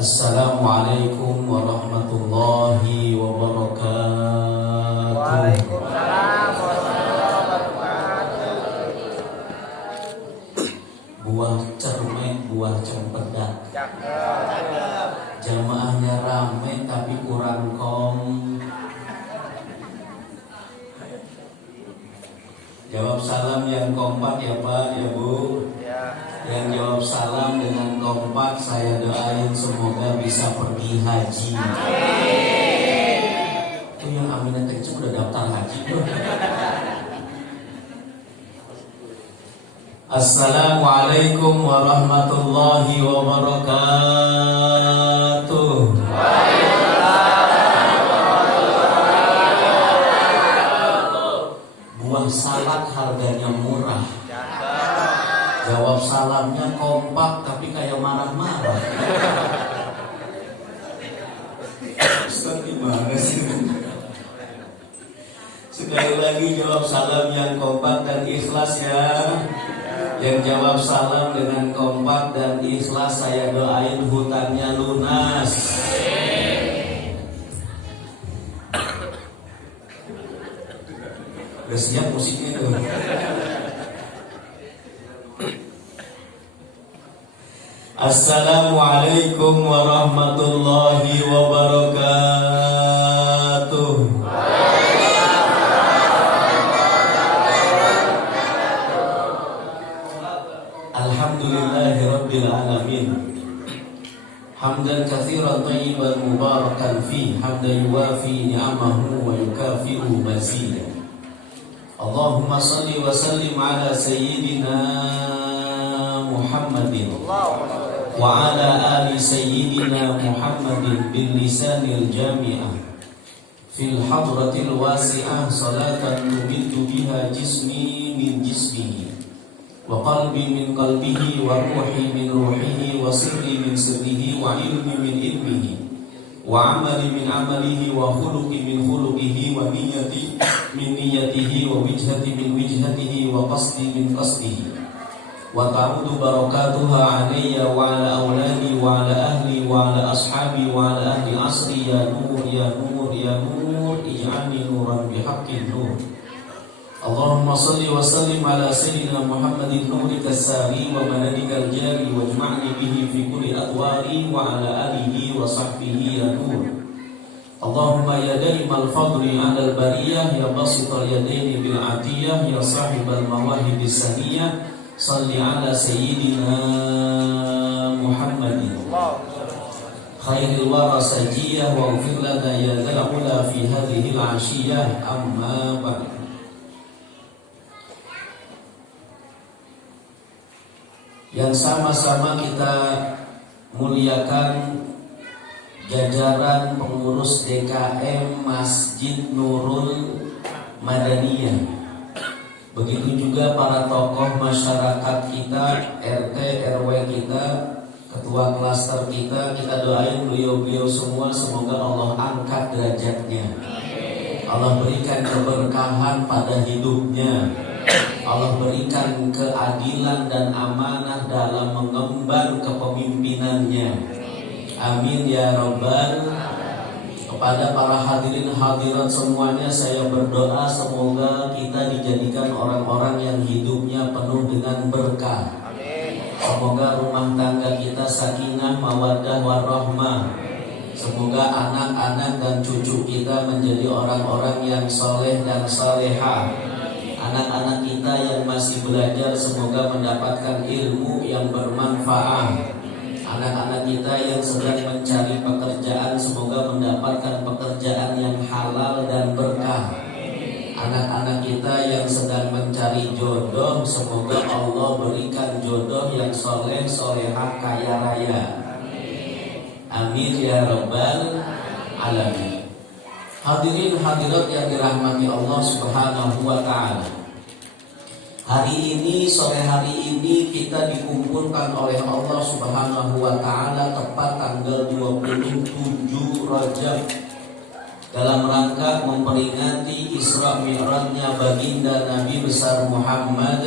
Assalamualaikum warahmatullahi wabarakatuh. Waalaikumsalam warahmatullahi wabarakatuh. Buah cermek, buah cempedak. Cakep. Jamaahnya rame tapi kurang kong. Jawab salam yang kompak ya Pak, ya Bu. Ya. Yang jawab salam dengan kompak saya doain semoga bisa pergi haji. Itu yang aminah kecil udah daftar haji bro. Assalamualaikum warahmatullahi wabarakatuh. Buah salak harganya murah. Jawab salamnya kompak tapi kayak marah-marah. Ustaz gimana sih? Sekali lagi jawab salam yang kompak dan ikhlas ya. Yang jawab salam dengan kompak dan ikhlas saya doain hutangnya lunas. Udah siap musiknya tuh. Assalamualaikum warahmatullahi wabarakatuh. Alhamdulillahirabbil alamin. Hamdan katsiran thayyiban mubarakan fi, hamdan yuwafi ni'amahu wa yukafi'u mazidah. Allahumma salli wa sallim ala sayyidina Muhammadin wa ala ali sayyidina Muhammadin bil lisanil jami'ah fil hadratil wasi'ah salatan tumiddu biha jismi min jismihi wa qalbi min qalbihi wa ruhi min ruhihi wa sirri min sirrihi wa ilmi min ilmihi wa amali min amalihi wa khuluqi min khuluqihi wa niyyati min niyyatihi wa wijhati min wijhatihi wa qasdi min qasdihi wa ta'udu barakatuha alayya wa ala awladi wa ala ahli wa ala ashabi wa ala ahli asri ya nur ya nur ya nur ij'alni nuran bihaqqin nur. Allahumma salli wa sallim ala sayyidina Muhammadin nurika sari wa manadikal jari wa jma'ni bihi fi kulli adwari wa ala alihi wa sahbihi ya nur. Allahumma ya daimal fadli 'alal bariyah ya basital yadaini bil 'atiyah ya sahibal mawahibis saniyah salli ala sayyidina Muhammadin khairil wara sajiyah wa ghfir lana ya dzal ula fi hadhihi al-'ashiyah amma ba'd. Yang sama-sama kita muliakan jajaran pengurus DKM Masjid Nurul Madaniyah. Begitu juga para tokoh masyarakat kita, RT, RW kita, ketua klaster kita doain beliau-beliau semua semoga Allah angkat derajatnya. Allah berikan keberkahan pada hidupnya. Allah berikan keadilan dan amanah dalam mengemban kepemimpinannya. Amin ya rabbal. Kepada para hadirin hadirat semuanya saya berdoa semoga kita dijadikan orang-orang yang hidupnya penuh dengan berkah. Semoga rumah tangga kita sakinah mawaddah warahmah. Semoga anak-anak dan cucu kita menjadi orang-orang yang soleh dan salehah. Anak-anak kita yang masih belajar semoga mendapatkan ilmu yang bermanfaat. Anak-anak kita yang sedang mencari pekerjaan semoga mendapatkan pekerjaan yang halal dan berkah. Anak-anak kita yang sedang mencari jodoh semoga Allah berikan jodoh yang soleh, solehah, kaya raya. Amin ya rabbal alamin. Hadirin hadirat yang dirahmati Allah subhanahu wa ta'ala. Hari ini, sore hari ini kita dikumpulkan oleh Allah subhanahu wa ta'ala tepat tanggal 27 Rajab dalam rangka memperingati Isra Mi'rajnya baginda Nabi besar Muhammad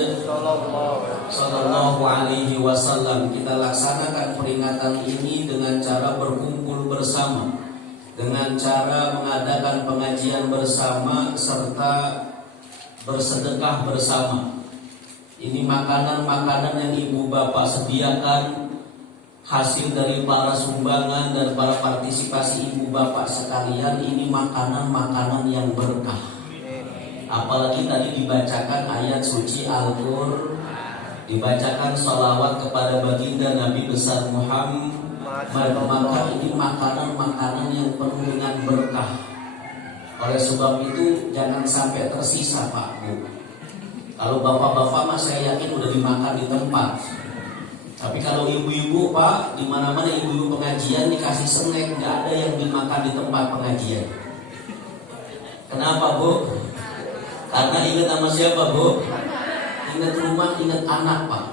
Sallallahu alaihi wasallam. Kita laksanakan peringatan ini dengan cara berkumpul bersama, dengan cara mengadakan pengajian bersama serta bersedekah bersama. Ini makanan-makanan yang ibu bapak sediakan, hasil dari para sumbangan dan para partisipasi ibu bapak sekalian. Ini makanan-makanan yang berkah. Apalagi tadi dibacakan ayat suci Al-Qur'an, dibacakan sholawat kepada baginda Nabi besar Muhammad. Maka ini makanan-makanan yang penuh dengan berkah. Oleh sebab itu jangan sampai tersisa Pak Bu. Kalau bapak-bapak mah saya yakin udah dimakan di tempat. Tapi kalau ibu-ibu Pak, di mana-mana ibu-ibu pengajian dikasih snack, nggak ada yang dimakan di tempat pengajian. Kenapa Bu? Karena ingat sama siapa Bu? Ingat rumah, ingat anak Pak.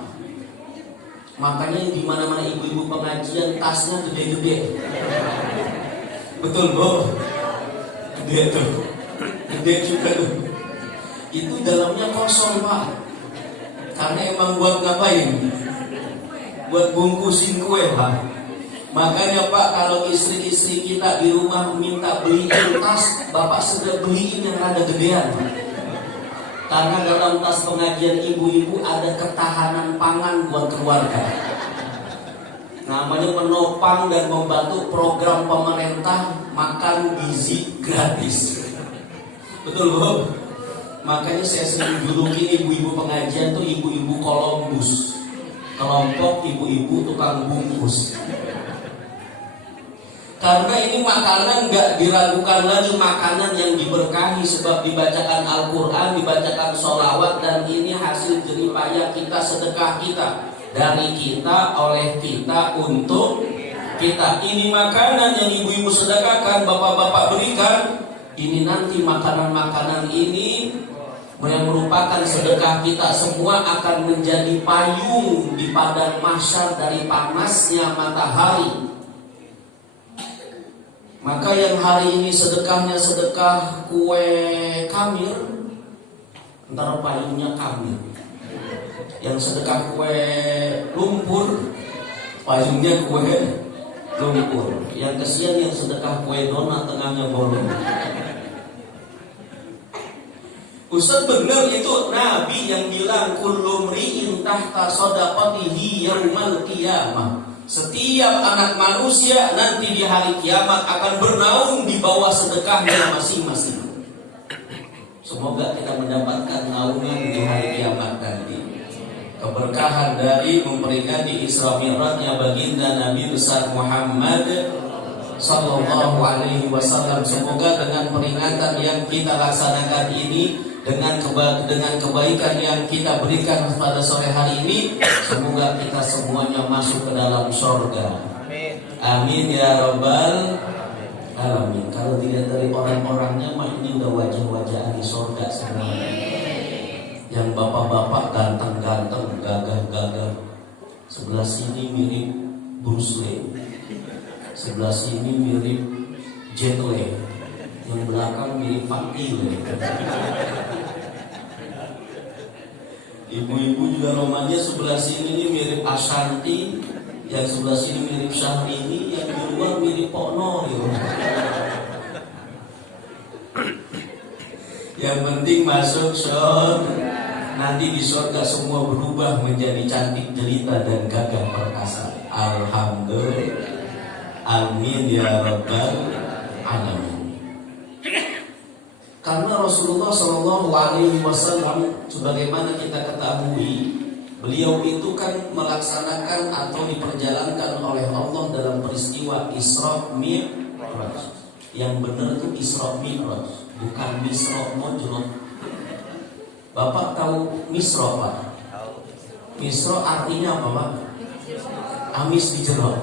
Makanya di mana-mana ibu-ibu pengajian tasnya gede-gede. Betul Bu? Gede tuh. Gede juga tuh. Itu dalamnya kosong Pak. Karena emang buat ngapain? Buat bungkusin kue Pak. Makanya Pak, kalau istri-istri kita di rumah minta beliin tas, Bapak sudah beliin yang rada gedean Pak. Karena dalam tas pengajian ibu-ibu ada ketahanan pangan buat keluarga. Namanya menopang dan membantu program pemerintah makan gizi gratis. Betul Bu? Makanya saya sering julukin ibu-ibu pengajian tuh ibu-ibu Columbus. Kelompok ibu-ibu tukang bungkus. Karena ini makanan gak diragukan lagi, makanan yang diberkahi. Sebab dibacakan Al-Quran, dibacakan sholawat, dan ini hasil jeripaya kita, sedekah kita. Dari kita, oleh kita, untuk kita. Ini makanan yang ibu-ibu sedekahkan, bapak-bapak berikan. Ini nanti makanan-makanan ini yang merupakan sedekah kita semua akan menjadi payung di padang mahsyar dari panasnya matahari. Maka yang hari ini sedekahnya sedekah kue kamir, ntar payungnya kamir. Yang sedekah kue lumpur, payungnya kue lumpur. Yang kesian yang sedekah kue donat, tengahnya bolong. Ustaz benar itu Nabi yang bilang kullu mri'in tahta shadaqatihi yaumal qiyamah. Setiap anak manusia nanti di hari kiamat akan bernaung di bawah sedekahnya masing-masing. Semoga kita mendapatkan naungan di hari kiamat nanti. Keberkahan dari memperingati Isra Mi'rajnya baginda Nabi besar Muhammad sallallahu alaihi wasallam. Semoga dengan peringatan yang kita laksanakan ini, dengan kebaikan yang kita berikan pada sore hari ini, semoga kita semuanya masuk ke dalam surga. Amin. Amin ya rabbal alamin. Kalau dilihat dari orang-orangnya mah ini udah wajah-wajah ahli surga semuanya. Yang bapak-bapak ganteng-ganteng, gagah-gagah. Sebelah sini mirip Bruce Lee, sebelah sini mirip Jet Li, yang belakang mirip Fatih. Ibu-ibu juga romannya sebelah sini nih mirip Ashanti, yang sebelah sini mirip Syahrini, yang di luar mirip Pok Nur. Yang penting masuk surga. Nanti di surga semua berubah menjadi cantik jelita dan gagah perkasa. Alhamdulillah. Amin ya rabbal alamin. Karena Rasulullah Shallallahu Alaihi Wasallam, sebagaimana kita ketahui, beliau itu kan melaksanakan atau diperjalankan oleh Allah dalam peristiwa Isra Mi'raj. Yang benar itu Isra Mi'raj, bukan Misra Mojrot. Bapak tahu Misra Pak? Misra artinya apa Pak? Amis di jero.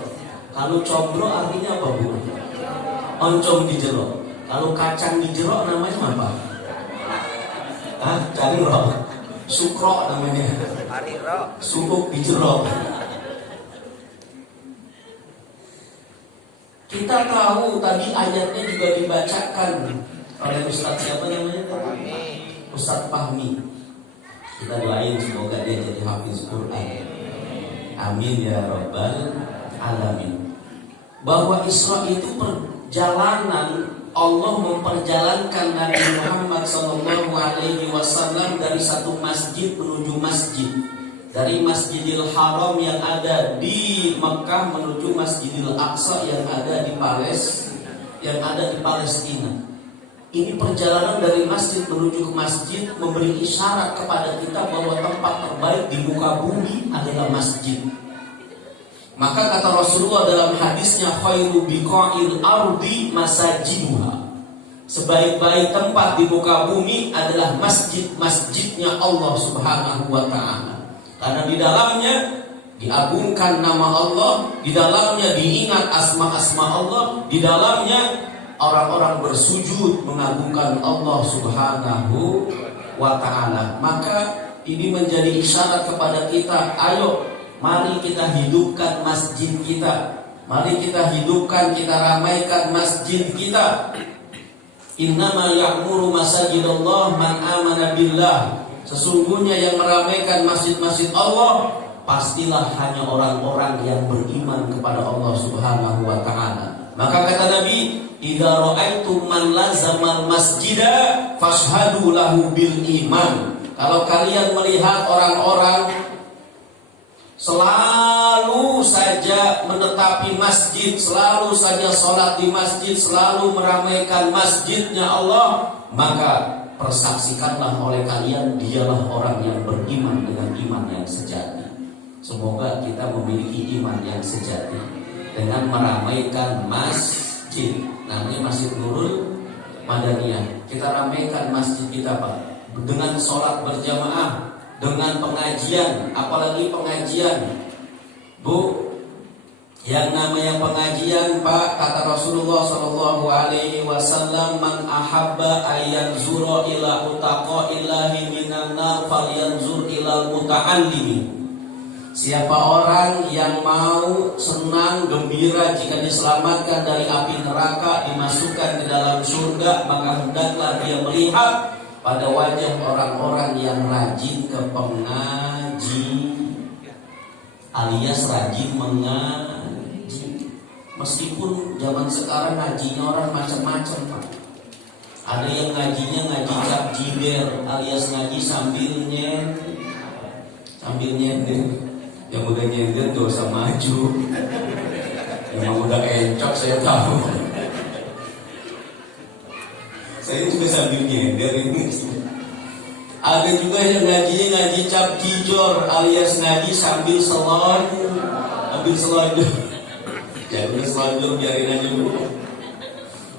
Kalau combro artinya apa Bu? Oncom di jero. Kalau kacang di jero namanya apa? Cangro. Sukro namanya. Sukuk di jero. Kita tahu tadi ayatnya juga dibacakan oleh Ustaz siapa namanya? Ustaz Fahmi. Kita doain semoga dia jadi hafiz Quran. Amin ya rabbal alamin. Bahwa Isra itu perjalanan Allah memperjalankan Nabi Muhammad SAW dari satu masjid menuju masjid, dari Masjidil Haram yang ada di Mekah menuju Masjidil Aqsa yang ada di Palestina. Ini perjalanan dari masjid menuju ke masjid memberi isyarat kepada kita bahwa tempat terbaik di muka bumi adalah masjid. Maka kata Rasulullah dalam hadisnya, khairu biqa'il ardi masajiduha. Sebaik-baik tempat di muka bumi adalah masjid-masjidnya Allah Subhanahu wa taala. Karena di dalamnya diagungkan nama Allah, di dalamnya diingat asma-asma Allah, di dalamnya orang-orang bersujud mengagungkan Allah Subhanahu wa taala. Maka ini menjadi isyarat kepada kita, ayo mari kita hidupkan masjid kita. Mari kita hidupkan, kita ramaikan masjid kita. Innama ya'muru masajidallah man amana billah. Sesungguhnya yang meramaikan masjid-masjid Allah pastilah hanya orang-orang yang beriman kepada Allah Subhanahu wa taala. Maka kata Nabi, idza ra'aitum man lazamal masjida fashhadu lahu bil iman. Kalau kalian melihat orang-orang selalu saja menetapi masjid, selalu saja sholat di masjid, selalu meramaikan masjidnya Allah, maka persaksikanlah oleh kalian dialah orang yang beriman dengan iman yang sejati. Semoga kita memiliki iman yang sejati dengan meramaikan masjid. Namanya Masjid Nurul Madaniyah. Kita ramaikan masjid kita, Pak, dengan sholat berjamaah, dengan pengajian, apalagi pengajian, Bu. Yang namanya pengajian, Pak, kata Rasulullah SAW, man ahabba ayanzura ila utaqaillahi minan nar falyanzur ila muta'allimi. Siapa orang yang mau senang, gembira jika diselamatkan dari api neraka, dimasukkan ke dalam surga, maka hendaklah dia melihat pada wajah orang-orang yang rajin ke pengaji, alias rajin mengaji. Meskipun zaman sekarang ngajinya orang macam-macam, Pak. Ada yang ngajinya ngaji cap jiber, alias ngaji sambil nyender. Yang udah nyender gak usah maju. Yang udah encok saya tahu. Saya juga sambil nyender ini. Ada juga yang ngajinya ngaji cap jijor, alias ngaji sambil selonjor. Ya udah selonjor biarin aja dulu.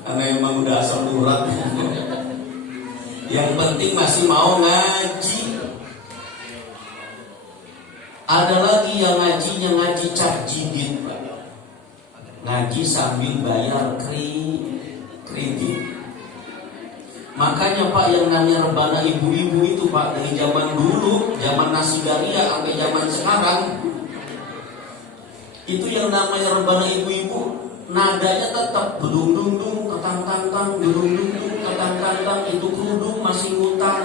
Karena emang udah asal urat. Yang penting masih mau ngaji. Ada lagi yang ngajinya ngaji cap jidit, Pak. Ngaji sambil bayar kredit. Makanya, Pak, yang namanya rebana ibu-ibu itu, Pak, dari zaman dulu, zaman Nasidaria sampai zaman sekarang, itu yang namanya rebana ibu-ibu, nadanya tetap bedung-dung, ketang-tang, bedung-dung, ketang-tang, itu kerudung masih ngutang.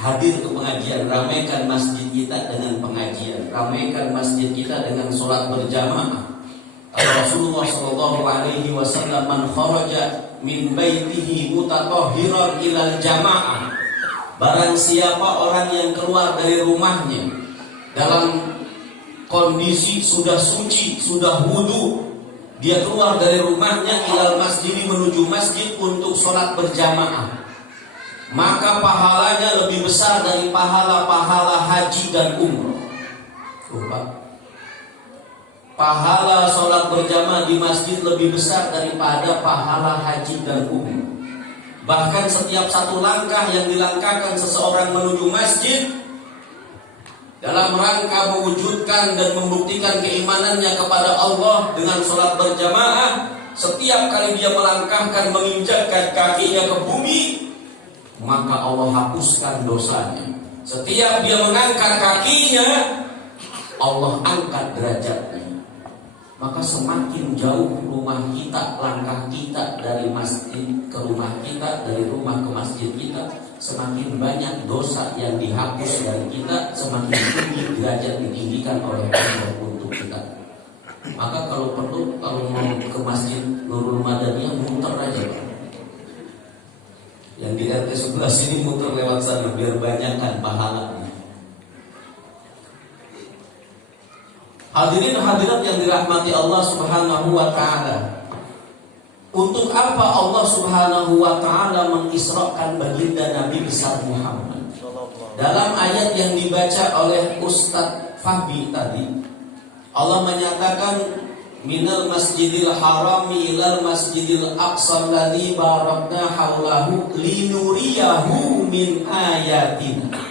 Hadir ke pengajian, ramaikan masjid kita dengan pengajian, ramaikan masjid kita dengan sholat berjamaah. Rasulullah SAW, man kharaja min baitihi mutatahhiran ilal jamaah. Barang siapa orang yang keluar dari rumahnya dalam kondisi sudah suci, sudah wudu, dia keluar dari rumahnya ilal masjid, menuju masjid untuk sholat berjamaah, maka pahalanya lebih besar dari pahala-pahala haji dan umroh. Pahala sholat berjamaah di masjid lebih besar daripada pahala haji dan umroh. Bahkan setiap satu langkah yang dilangkahkan seseorang menuju masjid dalam rangka mewujudkan dan membuktikan keimanannya kepada Allah dengan sholat berjamaah, setiap kali dia melangkahkan, menginjakkan kakinya ke bumi, maka Allah hapuskan dosanya. Setiap dia mengangkat kakinya, Allah angkat derajatnya. maka semakin jauh rumah kita, langkah kita dari masjid ke rumah kita, dari rumah ke masjid kita, semakin banyak dosa yang dihapus dari kita, semakin tinggi derajat ditinggikan oleh Allah untuk kita. Maka kalau perlu, kalau mau ke masjid Nurul Madaniyah, muter aja, Pak. Yang di RT sebelah sini muter lewat sana biar banyakkan pahalanya. Hadirin hadirat yang dirahmati Allah Subhanahu wa taala. Untuk apa Allah Subhanahu wa taala mengisrakan baginda Nabi besar Muhammad? Dalam ayat yang dibaca oleh Ustadz Fahmi tadi, Allah menyatakan minal masjidil harami ilal masjidil aqsa alladzi barakna haulahu linuriyahu min ayatina.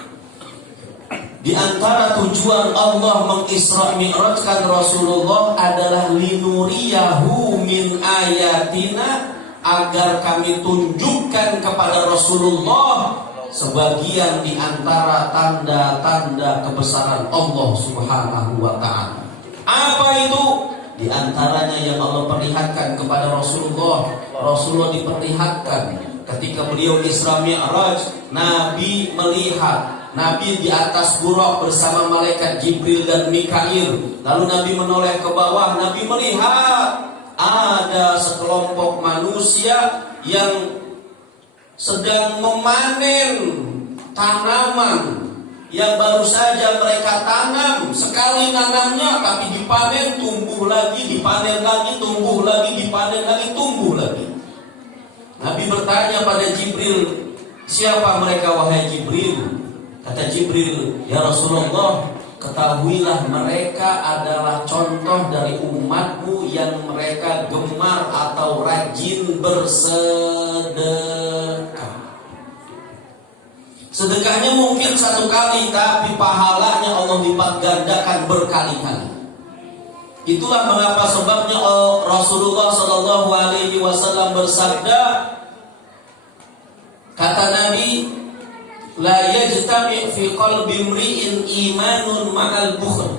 Di antara tujuan Allah mengisra mi'rajkan Rasulullah adalah linuriyahu min ayatina, agar kami tunjukkan kepada Rasulullah sebagian di antara tanda-tanda kebesaran Allah Subhanahu wa taala. Apa itu? Di antaranya yang Allah perlihatkan kepada Rasulullah. Rasulullah diperlihatkan ketika beliau Isra Mi'raj, Nabi melihat Nabi di atas buraq bersama malaikat Jibril dan Mikail. Lalu Nabi menoleh ke bawah, Nabi melihat ada sekelompok manusia yang sedang memanen tanaman yang baru saja mereka tanam. Sekali nanamnya tapi dipanen, tumbuh lagi, dipanen lagi, tumbuh lagi, dipanen lagi, tumbuh lagi. Nabi bertanya pada Jibril, siapa mereka wahai Jibril? Kata Jibril, ya Rasulullah, ketahuilah mereka adalah contoh dari umatmu yang mereka gemar atau rajin bersedekah. Sedekahnya mungkin satu kali, tapi pahalanya Allah lipat gandakan berkali-kali. Itulah mengapa sebabnya Rasulullah Shallallahu Alaihi Wasallam bersabda, kata Nabi, la yajtami' fi qalbi imri'in imanun ma'al bukhl.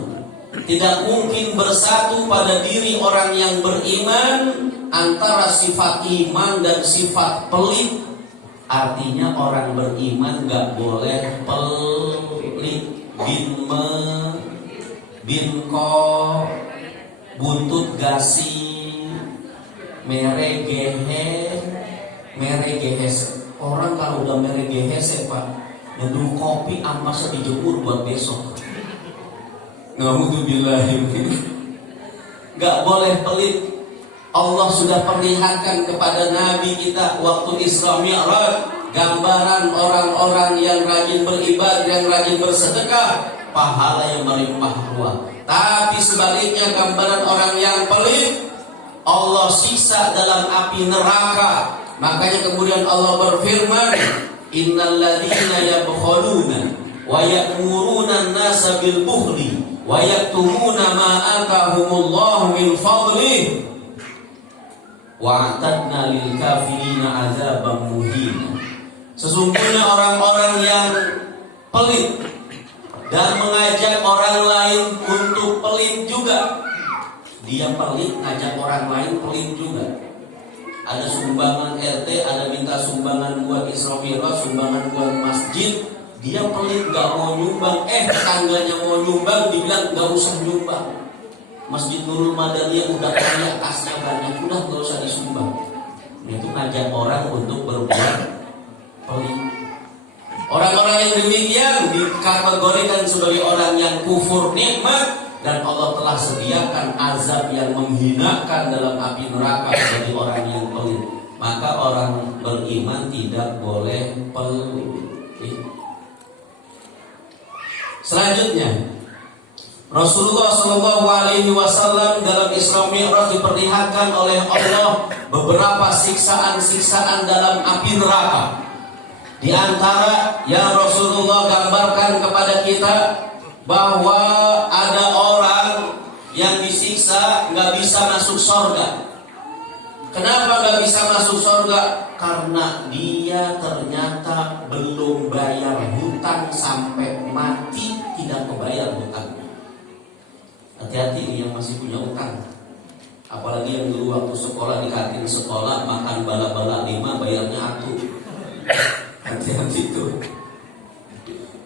Tidak mungkin bersatu pada diri orang yang beriman antara sifat iman dan sifat pelit. Artinya orang beriman gak boleh pelit, binko, buntut gasing, meregehes. Orang kalau udah meregehes, Pak, nyeduh kopi ampasnya dijemur buat besok. Naudzubillahi. Gak boleh pelit. Allah sudah perlihatkan kepada Nabi kita waktu Isra Mi'raj gambaran orang-orang yang rajin beribadah, yang rajin bersedekah, pahala yang melimpah ruah. Tapi sebaliknya gambaran orang yang pelit, Allah siksa dalam api neraka. Makanya kemudian Allah berfirman, innal ladzina yabkhuluna wa ya'muruna an-nasa bil bukhli wa yaktumuna ma atahumullahu min fadlihi wa a'tadna lil kafirina azaban muhina. Sesungguhnya orang-orang yang pelit dan mengajak orang lain untuk pelit juga. Dia pelit, ngajak orang lain pelit juga. Ada sumbangan RT, ada minta sumbangan buat Isra Mi'raj, sumbangan buat masjid. Dia pelit, gak mau nyumbang. Tetangganya mau nyumbang, dibilang gak usah nyumbang. Masjid Nurul Madaniyah udah kaya, kasnya banyak, udah gak usah disumbang. Itu ngajak orang untuk berbuat pelit. Orang-orang yang demikian dikategorikan sebagai orang yang kufur nikmat, dan Allah telah sediakan azab yang menghinakan dalam api neraka bagi orang yang pelit. Maka orang beriman tidak boleh pelit. Selanjutnya, Rasulullah Shallallahu Alaihi Wasallam dalam Isra Mi'raj diperlihatkan oleh Allah beberapa siksaan-siksaan dalam api neraka. Di antara yang Rasulullah gambarkan kepada kita bahwa ada orang yang disiksa nggak bisa masuk surga. Kenapa nggak bisa masuk surga? Karena dia ternyata belum bayar hutang sampai mati, tidak membayar hutang. Hati-hati yang masih punya utang. Apalagi yang dulu waktu sekolah di kantin sekolah makan bala-bala 5 bayarnya atuh. Hati-hati itu.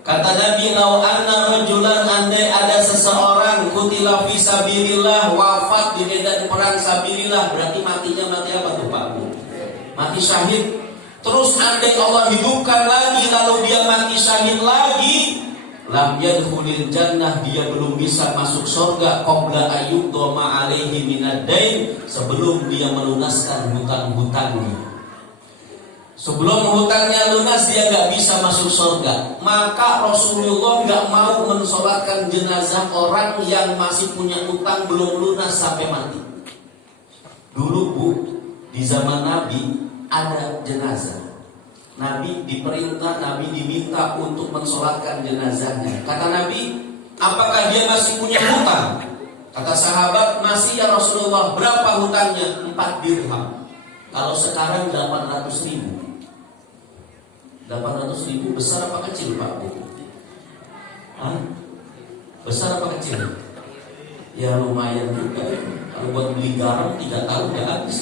Kata Nabi, "Lau anna rajulan, andai ada seseorang kutila fi sabilillah, wafat di medan perang sabilillah." Berarti matinya mati apa tuh Pak Bu? Mati syahid. Terus andai Allah hidupkan lagi lalu dia mati syahid lagi, lam yadkhulil jannah, dia belum bisa masuk surga qabla ayyudoma alaihi minad dain, sebelum dia melunaskan hutang-hutangnya. Sebelum hutangnya lunas dia gak bisa masuk surga. Maka Rasulullah gak mau mensolatkan jenazah orang yang masih punya hutang belum lunas sampai mati. Dulu Bu, di zaman Nabi ada jenazah. Nabi diperintah, Nabi diminta untuk mensolatkan jenazahnya. Kata Nabi, apakah dia masih punya hutang? Kata sahabat, masih ya Rasulullah. Berapa hutangnya? 4 dirham. Kalau sekarang 800.000. 800.000 besar apa kecil Pak Bu? Hah? Besar apa kecil? Ya lumayan juga. Kalau buat beli garam 3 tahun gak habis.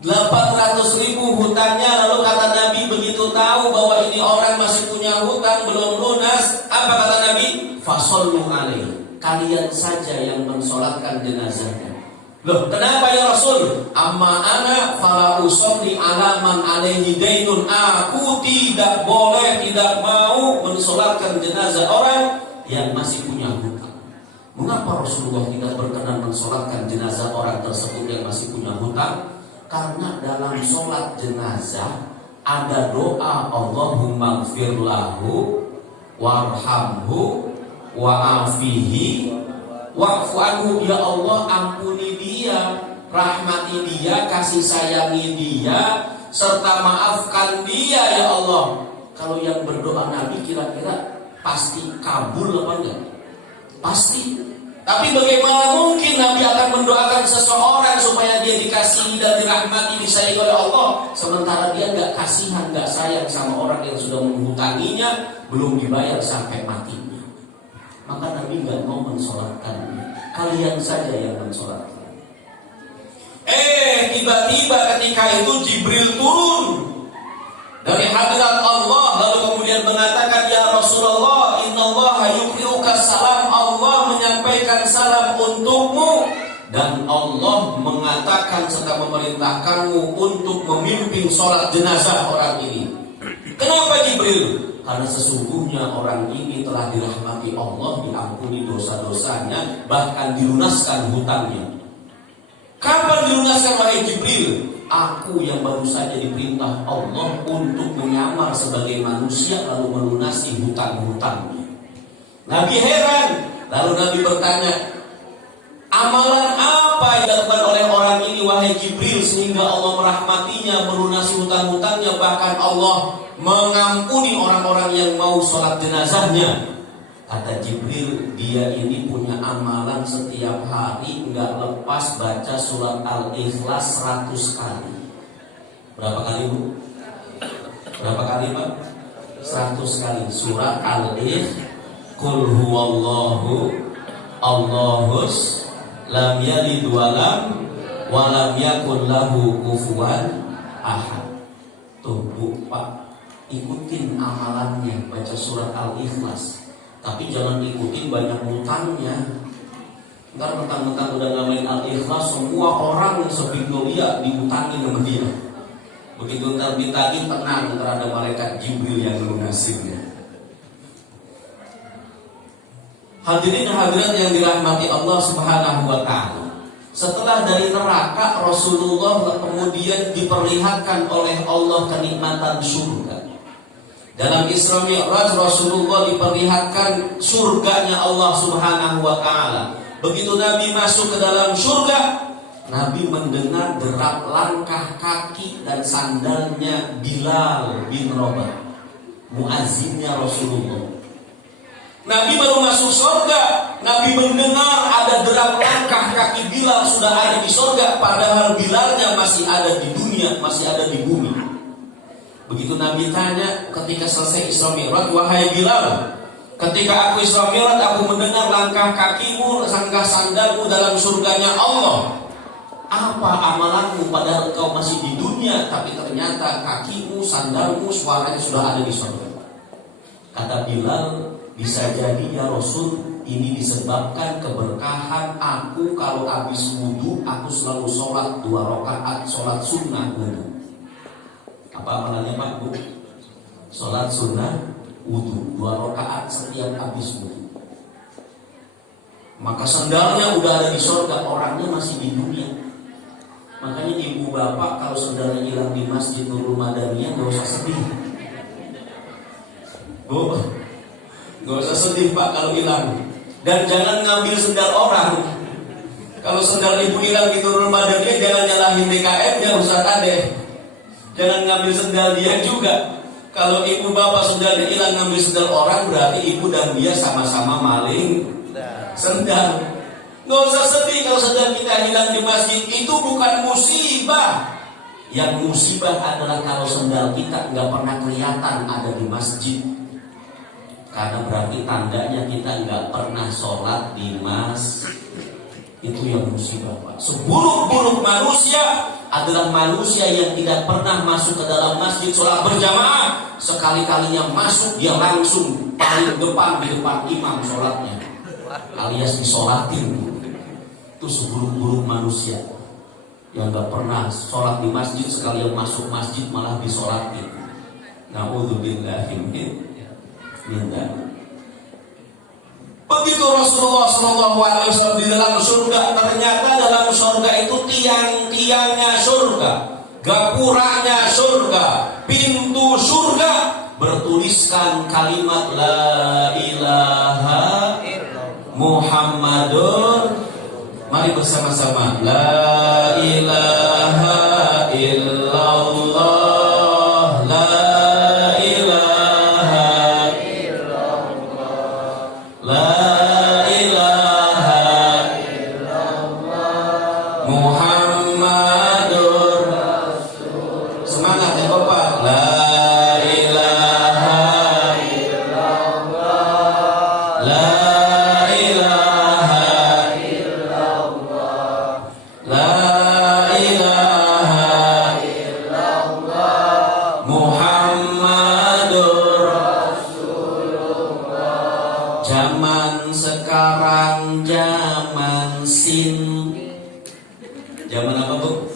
800.000 hutangnya. Lalu kata Nabi, begitu tahu bahwa ini orang masih punya hutang belum lunas, apa kata Nabi? Fasollu alaihi, kalian saja yang mensolatkan jenazahnya. Loh, kenapa ya Rasul? Amma ana fala usolli ala man alaihi dainun. Aku tidak boleh, tidak mau mensolatkan jenazah orang yang masih punya hutang. Mengapa Rasulullah tidak berkenan mensolatkan jenazah orang tersebut yang masih punya hutang? Karena dalam sholat jenazah ada doa Allahumma gfir lahu warhamhu wa'afihi wa'fu anhu. Ya Allah, ampuni dia, rahmati dia, kasih sayangi dia, serta maafkan dia ya Allah. Kalau yang berdoa Nabi kira-kira pasti kabul apa enggak? Pasti. Tapi bagaimana mungkin Nabi akan mendoakan seseorang supaya dia dikasihi dan dirahmati, disayangi oleh Allah, sementara dia nggak kasihan, nggak sayang sama orang yang sudah menghutanginya, belum dibayar sampai matinya. Maka Nabi nggak mau mensolatkannya. Kalian saja yang mensolatkan. Tiba-tiba ketika itu Jibril turun dari hadrat Allah, lalu kemudian mengatakan, ya Rasulullah, innallaha yuqri'uka salam, Allah menyampaikan salam untukmu, dan Allah mengatakan serta memerintahkanmu untuk memimpin sholat jenazah orang ini. Kenapa Jibril? Karena sesungguhnya orang ini telah dirahmati Allah, diampuni dosa-dosanya, bahkan dilunaskan hutangnya. Kapan dilunaskan wahai Jibril? Aku yang baru saja diperintah Allah untuk menyamar sebagai manusia lalu melunasi hutang-hutangnya. Nabi heran. Lalu Nabi bertanya, amalan apa yang dilakukan oleh orang ini wahai Jibril sehingga Allah merahmatinya, melunasi hutang-hutangnya, bahkan Allah mengampuni orang-orang yang mau sholat jenazahnya? Kata Jibril, dia ini punya amalan setiap hari nggak lepas baca surat Al-Ikhlas 100 kali. Berapa kali Bu? Berapa kali Pak? 100 kali. Surat Al-Ikhlas. Qul huwallahu Allahus lam yalid walam walam yakul lahu kufuwan ahad. Tuh Bu Pak, ikutin amalannya, baca surat Al-Ikhlas. Tapi jangan ikutin banyak hutangnya. Ntar mentang-mentang udah ngamain Al-Ikhlas, semua orang sebingolia diutangi sama dia. Begitu ntar ditagih, tenang, ntar ada malaikat Jibril yang lunasinya. Hadirin hadirat yang dirahmati Allah Subhanahu wa ta'ala. Setelah dari neraka, Rasulullah kemudian diperlihatkan oleh Allah kenikmatan surga. Dalam Isra Mi'raj Rasulullah diperlihatkan surganya Allah Subhanahu wa ta'ala. Begitu Nabi masuk ke dalam surga, Nabi mendengar derap langkah kaki dan sandalnya Bilal bin Rabah, muazzinnya Rasulullah. Nabi baru masuk surga, Nabi mendengar ada derap langkah kaki Bilal sudah ada di surga, padahal Bilalnya masih ada di dunia, masih ada di bumi. Begitu Nabi tanya ketika selesai Isra Mi'raj, wahai Bilal, Ketika aku Isra Mi'raj, aku mendengar langkah kakimu, langkah sandalmu dalam surganya Allah. Apa amalanmu padahal engkau masih di dunia, tapi ternyata kakimu, sandalmu, suaranya sudah ada di surga. Kata Bilal, bisa jadi ya Rasul, ini disebabkan keberkahan aku kalau habis wudhu, aku selalu sholat 2 rakaat, sholat sunnah wudhu. Apa amalannya Pak Bu? Sholat sunnah wudhu 2 rakaat setiap habis wudhu. Maka sendalnya udah ada di surga, orangnya masih di dunia. Makanya ibu bapak kalau sendalnya hilang di Masjid Nurul Madaniyah gak usah sedih. Bu, gak usah sedih Pak kalau hilang. Dan jangan ngambil sendal orang. Kalau sendal ibu hilang di Nurul Madaniyah, jangan nyalahin DKM, jangan usah tadeh. Jangan ngambil sendal dia juga. Kalau ibu bapak sendalnya hilang ngambil sendal orang, berarti ibu dan dia sama-sama maling sendal. Gak usah sedih kalau sendal kita hilang di masjid. Itu bukan musibah. Yang musibah adalah kalau sendal kita gak pernah kelihatan ada di masjid. Karena berarti tandanya kita gak pernah sholat di masjid. Itu yang musibah Pak. Seburuk-buruk manusia adalah manusia yang tidak pernah masuk ke dalam masjid sholat berjamaah. Sekali-kalinya masuk dia langsung paling depan di depan imam sholatnya, alias disolatin. Itu seburuk-buruk manusia yang gak pernah sholat di masjid, sekalian masuk masjid malah disolatin. Na'udzubillahi min dzalik. Begitu Rasulullah SAW di dalam surga, ternyata dalam surga itu tiang-tiangnya surga, gapuranya surga, pintu surga bertuliskan kalimat La ilaha Muhammadun. Mari bersama-sama La ilaha illallah, La ilaha illallah, La ilaha illallah, Muhammadur Rasul. Semangat ya Bapak. La ilaha illallah, La zaman sekarang zaman zaman apa Bu?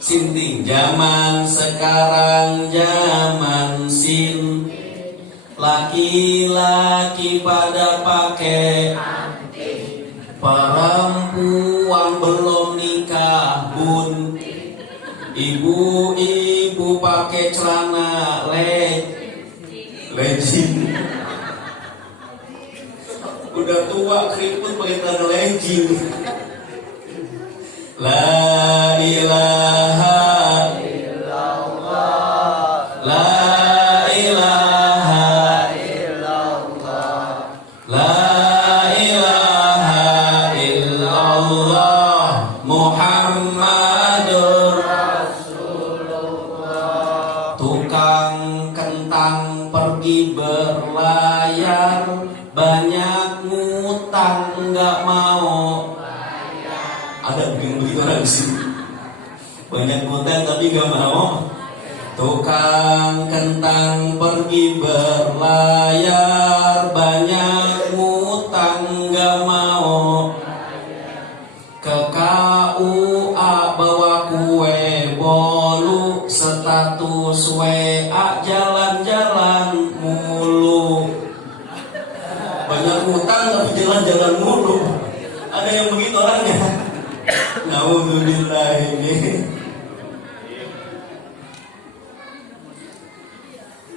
Sinting. Zaman sekarang zaman laki-laki pada pakai anting, perempuan belum nikah bun, ibu-ibu pakai celana legging. Udah tua keriput pakai celana legging. La ilaha illallah, La ilaha illallah, La ilaha illallah, Muhammadur Rasulullah. Tukang kentang pergi berlayar, banyak ngutang nggak mau. Ada begitu orang di sini. Banyak ngutang tapi nggak mau. Tukang kentang pergi berlayar, banyak ngutang nggak mau. Ke KUA bawa kue bolu, status WA jalan-jalan mulu. Banyak ngutang tapi jalan-jalan mulu. Ada yang begitu orangnya. Na'udzubillah ini.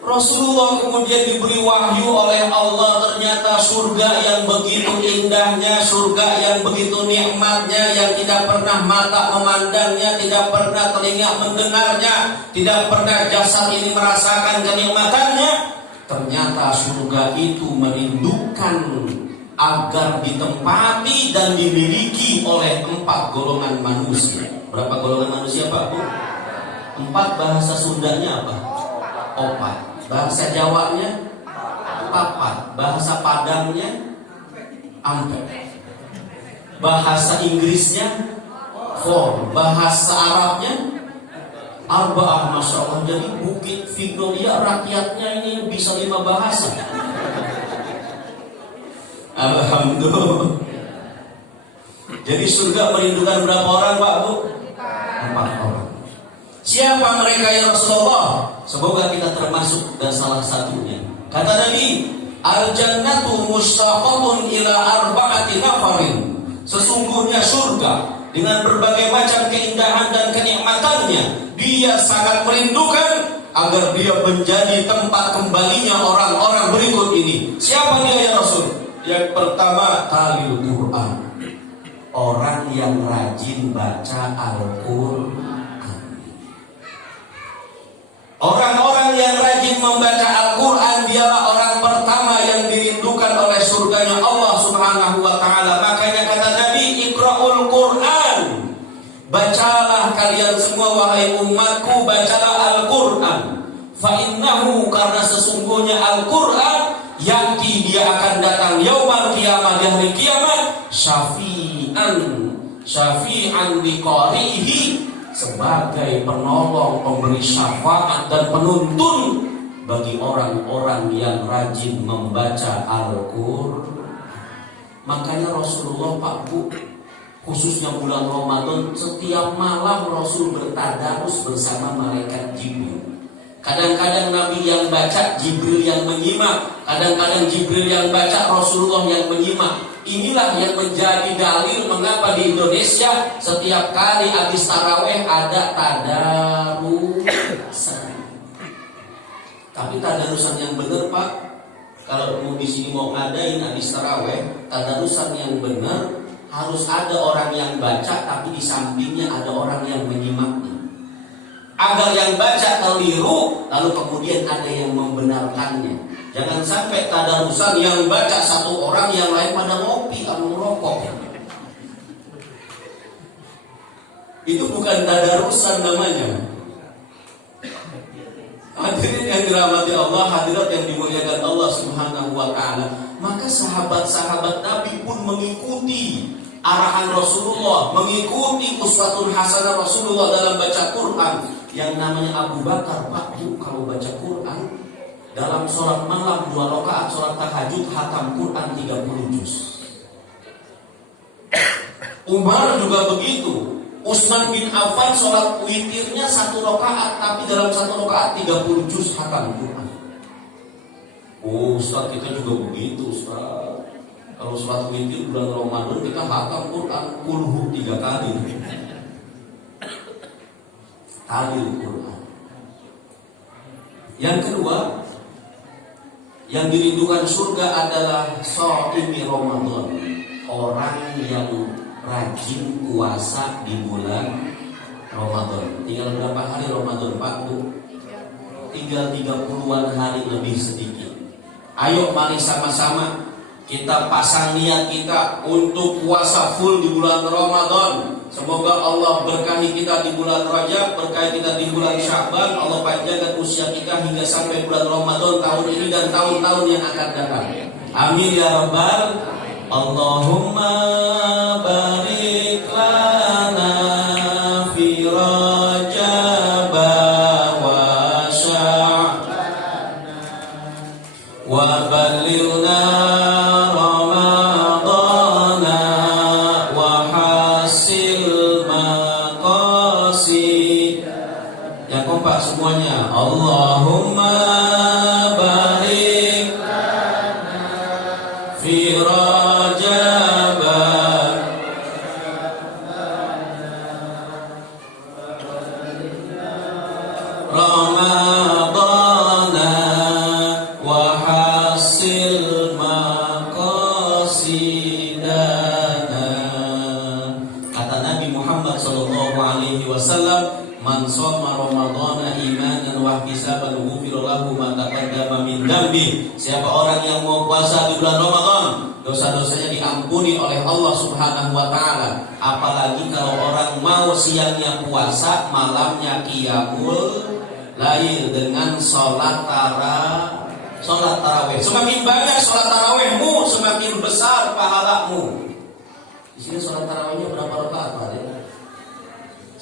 Rasulullah kemudian diberi wahyu oleh Allah, ternyata surga yang begitu indahnya, surga yang begitu nikmatnya, yang tidak pernah mata memandangnya, tidak pernah telinga mendengarnya, tidak pernah jasad ini merasakan kenikmatannya. Ternyata surga itu merindukan agar ditempati dan dimiliki oleh 4 golongan manusia. Berapa golongan manusia Pak Bu? 4 bahasa Sundanya apa? 4. Bahasa Jawanya papat. Bahasa Padangnya ampet. Bahasa Inggrisnya four. Bahasa Arabnya arba'ah. Masya Allah. Jadi Bukit Victoria rakyatnya ini bisa 5 bahasa. Alhamdulillah. Jadi surga merindukan berapa orang, Pak Bu? 4 orang. Siapa mereka ya Rasulullah? Semoga kita termasuk dan salah satunya. Kata Nabi, al-jannatu mustaqatun ila arba'ati nafarin. Sesungguhnya surga dengan berbagai macam keindahan dan kenikmatannya, dia sangat merindukan agar dia menjadi tempat kembalinya orang-orang berikut ini. Siapa dia ya Rasul? Yang pertama, talil Quran. Orang yang rajin baca Al-Quran. Orang-orang yang rajin membaca Al-Quran, dialah orang pertama yang dirindukan oleh surganya Allah Subhanahu wa ta'ala. Makanya kata Nabi, Iqra'ul Quran. Bacalah kalian semua wahai umatku, bacalah Al-Quran. Fa'innahu, karena sesungguhnya Al-Quran yaki, dia akan datang yaumal qiyamah, di hari kiamat, syafi'an liqarihi, sebagai penolong, pemberi syafaat dan penuntun bagi orang-orang yang rajin membaca Al-Quran. Makanya Rasulullah, Pak Bu, khususnya bulan Ramadan, setiap malam Rasul bertadarus bersama malaikat Jibril. Kadang-kadang Nabi yang baca, Jibril yang menyimak. Kadang-kadang Jibril yang baca, Rasulullah yang menyimak. Inilah yang menjadi dalil mengapa di Indonesia setiap kali habis taraweh ada tadarusan. Tapi tadarusan yang benar, Pak, kalau mau di sini mau ngadain habis taraweh, tadarusan yang benar harus ada orang yang baca, tapi di sampingnya ada orang yang menyimaknya. Agar yang baca keliru, lalu kemudian ada yang membenarkannya. Jangan sampai tadarusan yang baca satu orang, yang lain pada ngopi atau merokok. Itu bukan tadarusan namanya. Hadirin yang dirahmati Allah, hadirat yang dimuliakan Allah Subhanahu wa ta'ala. Maka sahabat-sahabat Nabi pun mengikuti arahan Rasulullah, mengikuti uswatun hasanah Rasulullah dalam baca Quran. Yang namanya Abu Bakar, Pak Bu, kalau baca Quran dalam sholat malam 2 rakaat sholat tahajud, hatam Quran 30 juz. Umar juga begitu. Utsman bin Affan sholat witirnya 1 rakaat, tapi dalam 1 rakaat 30 juz hatam Quran. Oh Ustaz, kita juga begitu Ustaz. Kalau sholat witir bulan Ramadan kita hatam Quran kulhu 3 kali. Talil Quran. Yang kedua, yang dirindukan surga adalah shaimi Ramadan. Orang yang rajin puasa di bulan Ramadan. Tinggal berapa hari Ramadan, Pak Bu? Tinggal 30-an hari lebih sedikit. Ayo mari sama-sama kita pasang niat kita untuk puasa full di bulan Ramadan. Semoga Allah berkahi kita di bulan Rajab, berkahi kita di bulan Sya'ban. Allah panjangkan usia kita hingga sampai bulan Ramadan tahun ini dan tahun-tahun yang akan datang. Amin ya rabbal. Allahumma barik lana fi Rajab wa Sya'ban wa ballighna semuanya. Allahumma barik lana fi Rajab Ramadana wa hasil maqasidana. Kata Nabi Muhammad sallallahu alaihi wasallam, man shoma Ramadhana imanan wa ihtisaban ghufira lahu ma taqaddama min dzambi. Siapa orang yang mau puasa di bulan Ramadan, dosa-dosanya diampuni oleh Allah Subhanahu wa taala. Apalagi kalau orang mau siangnya puasa, malamnya qiyamul lail dengan salat tarawih. sholat tarawih. Semakin banyak sholat tarawihmu, semakin besar pahalamu. Di sini sholat tarawihnya berapa rakaat Pak?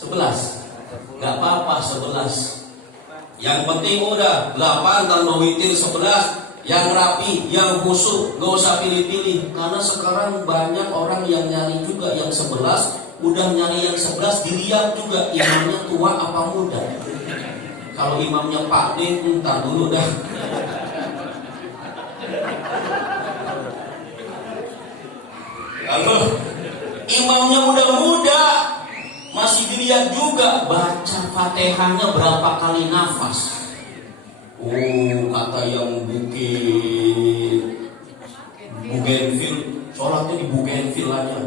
11. Gak apa-apa 11. Yang penting udah 8 tambah witir 11. Yang rapi, yang khusyuk, gak usah pilih-pilih. Karena sekarang banyak orang yang nyari juga yang 11. Udah nyari yang 11, dilihat juga imamnya tua apa muda. Kalau imamnya Pak D, entar dulu dah. Kalau imamnya muda-muda, masih dilihat juga baca Fatihahnya berapa kali nafas. Oh, kata yang Bugenvil, sholatnya di Bugenvil aja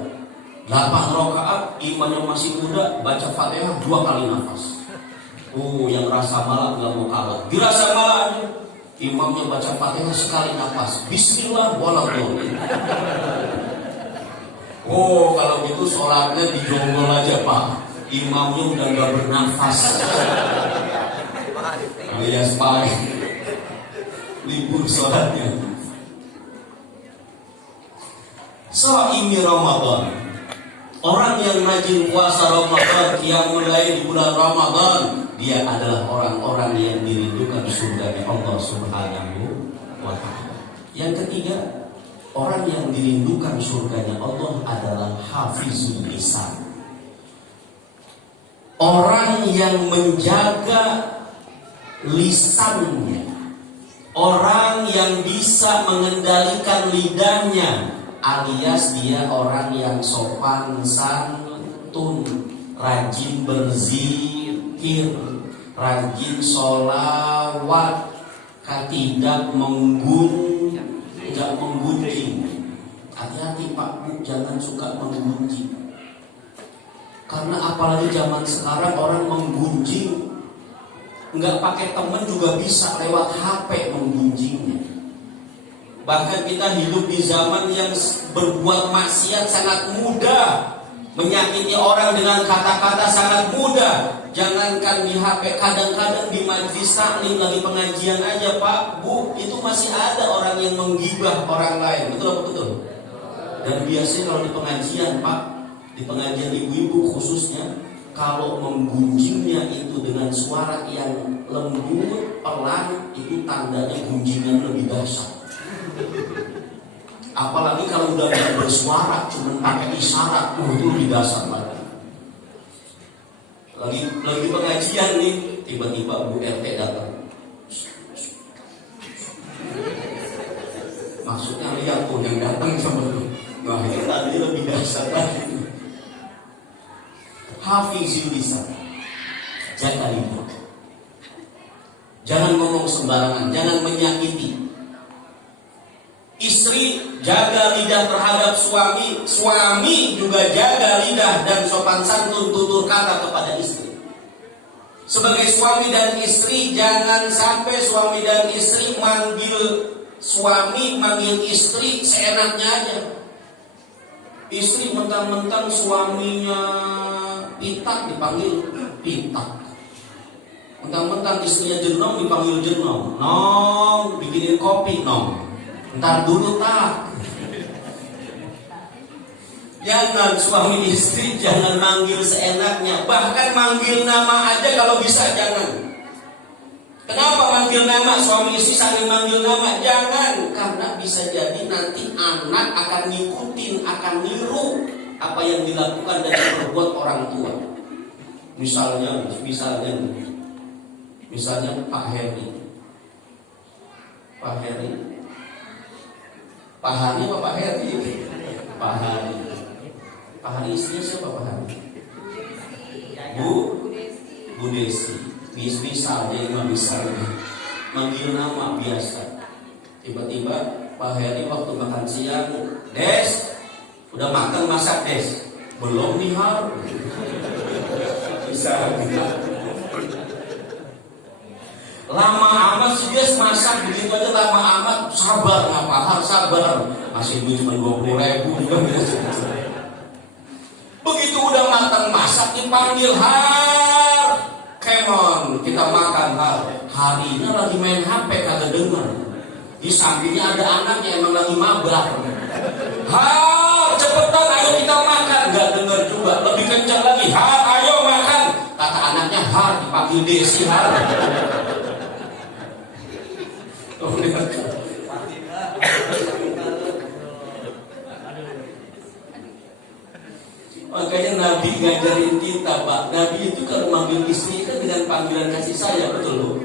8 rakaat, imamnya masih muda, baca Fatihah 2 kali nafas. Oh, yang rasa malah gak mau kalah. Dirasa malah aja, imamnya baca Fatihah sekali nafas. Bismillah, waladhdallin. Oh, kalau gitu sholatnya dijonggol aja Pak. Imamnya udah gak bernafas. Alias Pak, libur sholatnya. Shaimi Ramadan, orang yang rajin puasa Ramadan, yang mulai di bulan Ramadan, dia adalah orang-orang yang dirindukan surganya Allah Subhanahu wa ta'ala. Yang ketiga, orang yang dirindukan surganya Allah adalah hafizul lisan. Orang yang menjaga lisannya, orang yang bisa mengendalikan lidahnya, alias dia orang yang sopan santun, rajin berzikir, rajin sholawat, tidak menggunjing. Hati-hati Pak Bu, jangan suka menggunjing. Karena apalagi zaman sekarang orang menggunjing, nggak pakai temen juga bisa lewat HP menggunjingnya. Bahkan kita hidup di zaman yang berbuat maksiat sangat mudah, menyakiti orang dengan kata-kata sangat mudah. Jangankan di HP, kadang-kadang di majlis taklim lagi pengajian aja Pak Bu, itu masih ada orang yang menggibah orang lain. Betul apa betul? Dan biasanya kalau di pengajian Pak, di pengajian ibu-ibu khususnya, kalau menggunjingnya itu dengan suara yang lembut, pelan, itu tandanya gunjingan lebih dahsyat. Apalagi kalau udah gak bersuara, cuma pakai isyarat, itu lebih dahsyat lagi. Lagi pengajian nih, tiba-tiba Bu RT datang. Maksudnya lihat tuh yang datang sama lu. Nah itu tadi lebih dahsyat lagi. Hafizul lisan, jaga lidah. Jangan ngomong sembarangan, jangan menyakiti. Istri jaga lidah terhadap suami, suami juga jaga lidah dan sopan santun tutur kata kepada istri. Sebagai suami dan istri, jangan sampai suami dan istri manggil suami, manggil istri seenaknya aja. Istri mentang-mentang suaminya pitak dipanggil pitak, mentang-mentang istrinya jenong dipanggil jenong. Nong, bikinin kopi nong. Ntar dulu tak. Jangan suami istri jangan manggil seenaknya, bahkan manggil nama aja kalau bisa jangan. Kenapa manggil nama? Suami istri saling manggil nama, jangan. Karena bisa jadi nanti anak akan ngikutin, akan niru apa yang dilakukan dan diperbuat orang tua. Misalnya Pak Heri, Pak Hari apa Pak Heri? Pak Hari. Pak Hari istrinya siapa Pak Hari? Bu Desi. Misalnya manggil nama biasa. Tiba-tiba Pak Heri waktu makan siang, Des, udah makan masak Des? Belum nih Har. Bisa gitu. Lama amat sih Des masak begitu aja, lama amat. Sabar nggak Har, sabar. Masih duit cuma 20.000 juga. Begitu udah matang masak dipanggil Har. Come on, kita makan Har. Harinya lagi main HP kagak dengar. Di sampingnya ada anaknya emang lagi mabrak. Har, cepetan, ayo kita makan. Gak dengar juga, lebih kencang lagi. Har, ayo makan. Kata anaknya, Har, dipanggil Desi, Har. Makanya Nabi ngajarin kita, Pak. Nabi itu kalau manggil istri kan dengan panggilan kasih sayang, betul loh.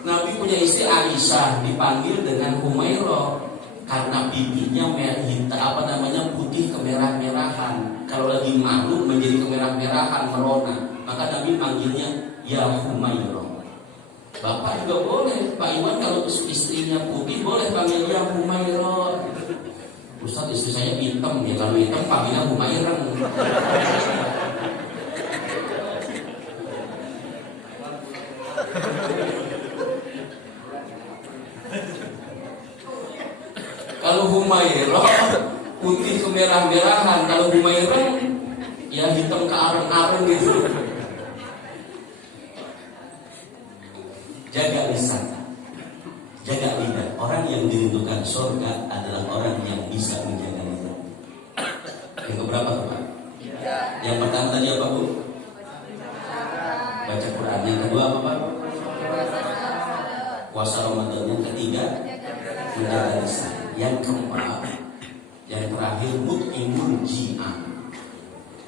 Nabi punya istri Aisyah dipanggil dengan Humairah karena pipinya putih kemerah-merahan. Kalau lagi malu menjadi kemerah-merahan, merona. Maka Nabi panggilnya ya Humairah. Bapak juga boleh, Pak Iwan kalau istrinya putih boleh panggil ya Humairah. Ustaz, istri saya hitam ya, kalau hitam panggilnya Humairah. Kalau Humairah putih kemerah-merahan, kalau Humairah ya hitam ke areng-areng gitu. Jaga lisan, jaga lidah. Orang yang dirindukan surga adalah orang yang bisa menjaga lidah. Yang keberapa tuh, Pak? Yang pertama tadi apa, Bu? Baca Quran. Yang kedua apa, Pak? Puasa Ramadan. Yang ketiga menjaga lisan. Yang keempat, yang terakhir mut'imul ji'an.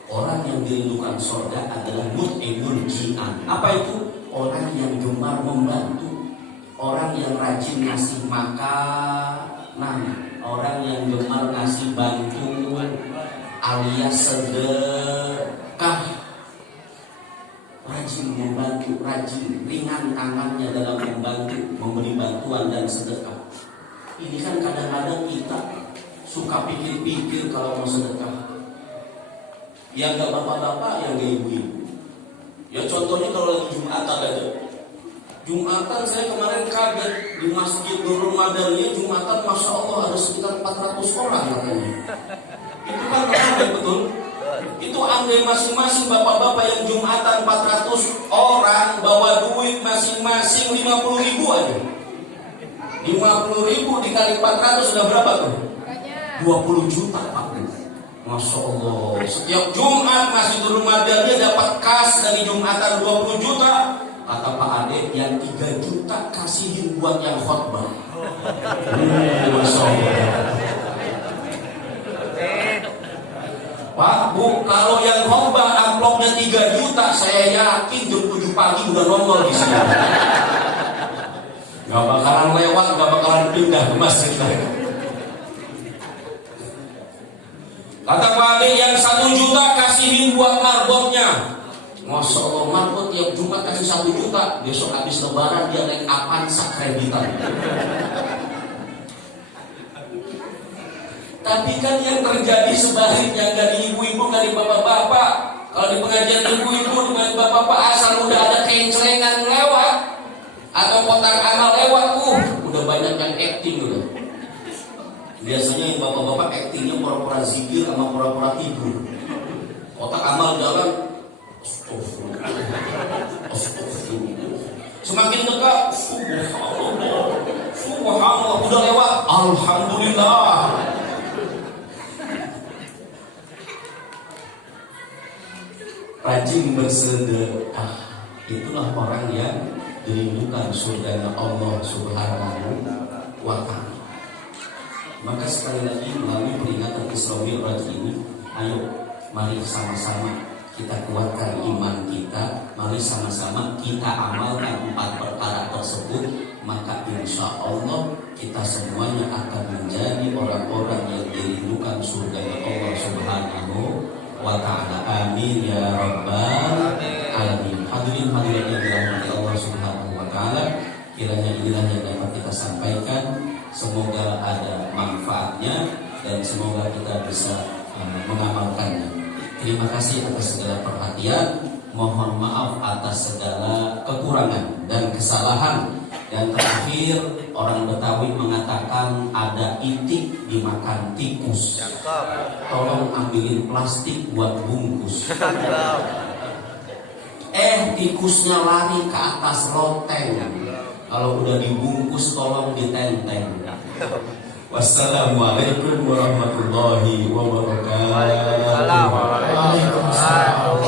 Orang yang dirindukan surga adalah mut'imul ji'an. Apa itu? Orang yang gemar membantu, orang yang rajin ngasih makanan, orang yang gemar ngasih bantu alias sedekah, rajin membantu, rajin ringan tangannya dalam membantu, memberi bantuan dan sedekah. Ini kan kadang-kadang kita suka pikir-pikir kalau mau sedekah. Yang gak bapak-bapak, yang gak ibu-ibu. Ya contohnya kalau lagi Jumatan aja. Jumatan saya kemarin kaget di Masjid Nurul Madaniyah Jumatan, Masya Allah ada sekitar 400 orang katanya. Itu kan ramai betul. Itu andai masing-masing bapak-bapak yang Jumatan 400 orang bawa duit masing-masing 50.000 aja. 50.000 dikali 400 sudah berapa tuh? 20 juta Pak. Masya Allah. Setiap Jumat Masjid Nurul Madaniyah dapat kas dari Jumatan 20 juta. Kata Pak Ade, yang 3 juta kasihin buat yang khotbah. Masya Allah. Pak, Bu, kalau yang khotbah amplopnya 3 juta, saya yakin jam 7 pagi udah nongol di sini. Gak bakalan lewat, gak bakalan pindah ke masjid lain. Kata Pak Ade, yang 1 juta kasihin buat marbotnya. Masya Allah, marbot tiap Jumat kasih 1 juta. Besok habis lebaran dia naik Avanza kreditan. Tapi kan yang terjadi sebaliknya, dari ibu-ibu, dari bapak-bapak. Kalau di pengajian ibu-ibu dengan bapak-bapak asal udah ada kencelengan lewat atau kotak amal lewat, udah banyak yang acting udah. Biasanya yang bapak-bapak actingnya pura-pura zikir sama pura-pura tidur. Kotak amal jalan, astagfirullah. Semakin dekat, subhanallah, udah lewat, alhamdulillah. Rajin bersedekah, itulah orang yang dirindukan surga Allah Subhanahu wa Ta'ala. Maka sekali lagi melalui peringatan Isra Mi'raj ini, ayo mari sama-sama kita kuatkan iman kita, mari sama-sama kita amalkan 4 perkara tersebut, maka insya Allah kita semuanya akan menjadi orang-orang yang dirindukan surga Allah Subhanahu wa Ta'ala. Amin ya rabbal alamin. Hadirin hadirat yang dirahmati Allah Subhanahu wa Ta'ala, kiranya inilah yang dapat kita sampaikan. Semoga ada manfaatnya dan semoga kita bisa mengamalkannya. Terima kasih atas segala perhatian. Mohon maaf atas segala kekurangan dan kesalahan. Dan terakhir, orang Betawi mengatakan ada itik dimakan tikus. Tolong ambilin plastik buat bungkus. Tikusnya lari ke atas loteng. Kalau udah dibungkus tolong ditenteng. Wassalamualaikum warahmatullahi wabarakatuh. Waalaikumsalam.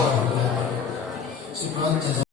Syukran,